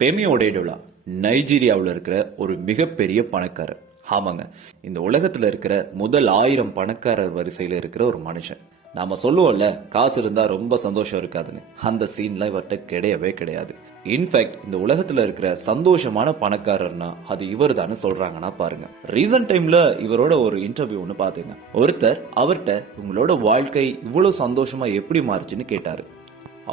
பெமி ஒடேடோலா நைஜீரியாவில் இருக்கிற ஒரு மிகப்பெரிய பணக்காரர். ஆமாங்க, இந்த உலகத்துல இருக்கிற முதல் 1000 பணக்காரர் வரிசையில இருக்கிற ஒரு மனுஷன். நாம சொல்லுவோம்ல, காசு இருந்தா ரொம்ப சந்தோஷம் இருக்காதுன்னு. அந்த சீன்ல இவர்கிட்ட கிடையவே கிடையாது. இன்ஃபேக்ட் இந்த உலகத்துல இருக்கிற சந்தோஷமான பணக்காரர்னா அது இவர் தானே சொல்றாங்கன்னா பாருங்க. ரீசன்ட் டைம்ல இவரோட ஒரு இன்டர்வியூ ஒன்று பாத்துங்க. ஒருத்தர் அவர்கிட்ட உங்களோட வாழ்க்கை இவ்வளவு சந்தோஷமா எப்படி மாறுச்சுன்னு கேட்டாரு.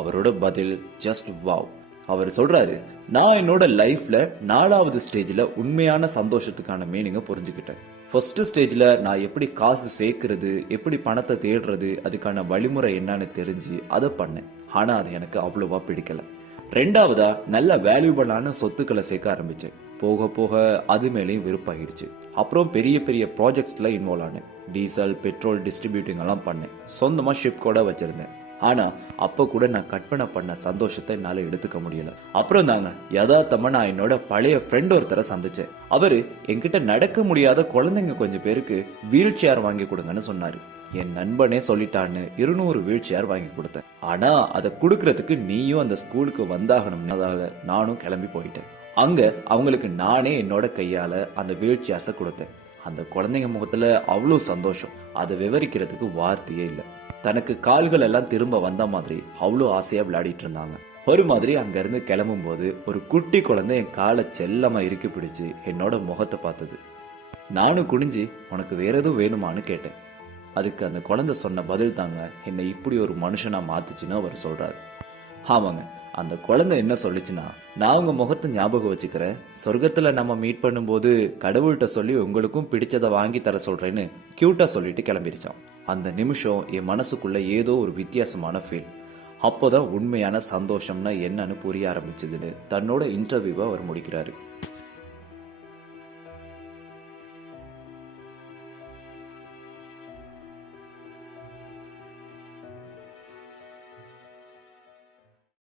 அவரோட பதில் ஜஸ்ட் வாவ். அவர் சொல்றாரு, நான் என்னோட லைஃப்ல 4வது ஸ்டேஜ்ல உண்மையான சந்தோஷத்துக்கான மீனிங்க புரிஞ்சுக்கிட்டேன். ஃபர்ஸ்ட் ஸ்டேஜ்ல நான் எப்படி காசு சேர்க்கறது, எப்படி பணத்தை தேடுறது, அதுக்கான வழிமுறை என்னன்னு தெரிஞ்சு அதை பண்ணேன். ஆனா அது எனக்கு அவ்வளவா பிடிக்கல. 2வதா நல்ல வேல்யூபிளான சொத்துக்களை சேர்க்க ஆரம்பிச்சேன். போக போக அது மேலேயும் விருப்பாயிடுச்சு. அப்புறம் பெரிய பெரிய ப்ராஜெக்ட்ஸ்ல இன்வால்வ் ஆனேன். டீசல் பெட்ரோல் டிஸ்ட்ரிபியூட்டிங் எல்லாம் பண்ணேன். சொந்தமா ஷிப் கூட வச்சிருந்தேன். ஆனா அப்ப கூட நான் கற்பனை பண்ண சந்தோஷத்தை என்னால எடுத்துக்க முடியல. அப்புறம் தாங்க யதார்த்தமா நான் என்னோட பழைய ஃப்ரெண்ட் ஒருத்தரை சந்திச்சேன். அவரு என்கிட்ட நடக்க முடியாத குழந்தைங்க கொஞ்சம் பேருக்கு வீல் சேர் வாங்கி கொடுங்கன்னு சொன்னாரு. என் நண்பனே சொல்லிட்டான்னு 200 வீல் சேர் வாங்கி கொடுத்தேன். ஆனா அதை கொடுக்கறதுக்கு நீயும் அந்த ஸ்கூலுக்கு வந்தாகணும்னால நானும் கிளம்பி போயிட்டேன். அங்க அவங்களுக்கு நானே என்னோட கையால அந்த வீல் சேர்ஸை கொடுத்தேன். அந்த குழந்தைங்க முகத்துல அவ்வளவு சந்தோஷம், அதை விவரிக்கிறதுக்கு வார்த்தையே இல்லை. தனக்கு கால்கள் எல்லாம் திரும்ப வந்த மாதிரி அவ்வளோ ஆசையா விளையாடிட்டு இருந்தாங்க. ஒரு மாதிரி அங்க இருந்து கிளம்பும் போது ஒரு குட்டி குழந்தை என் காலை செல்லமா இறுக்கி பிடிச்சு என்னோட முகத்தை பார்த்தது. நானும் குனிஞ்சு உனக்கு வேற எதுவும் வேணுமான்னு கேட்டேன். அதுக்கு அந்த குழந்தை சொன்ன பதில் தாங்க என்னை இப்படி ஒரு மனுஷனா மாத்துச்சுன்னு அவர் சொல்றாரு. ஆமாங்க, அந்த குழந்தை என்ன சொல்லிச்சுன்னா, நான் உங்க முகத்தை ஞாபகம் வச்சுக்கிறேன், சொர்க்கத்துல நம்ம மீட் பண்ணும்போது கடவுள்கிட்ட சொல்லி உங்களுக்கும் பிடிச்சதை வாங்கி தர சொல்றேன்னு கியூட்டா சொல்லிட்டு கிளம்பிருச்சான். அந்த நிமிஷம் என் மனசுக்குள்ள ஏதோ ஒரு வித்தியாசமான ஃபீல். அப்போதான் உண்மையான சந்தோஷம்னா என்னன்னு புரிய ஆரம்பிச்சதுன்னு தன்னோட இன்டர்வியூவை அவர் முடிக்கிறாரு.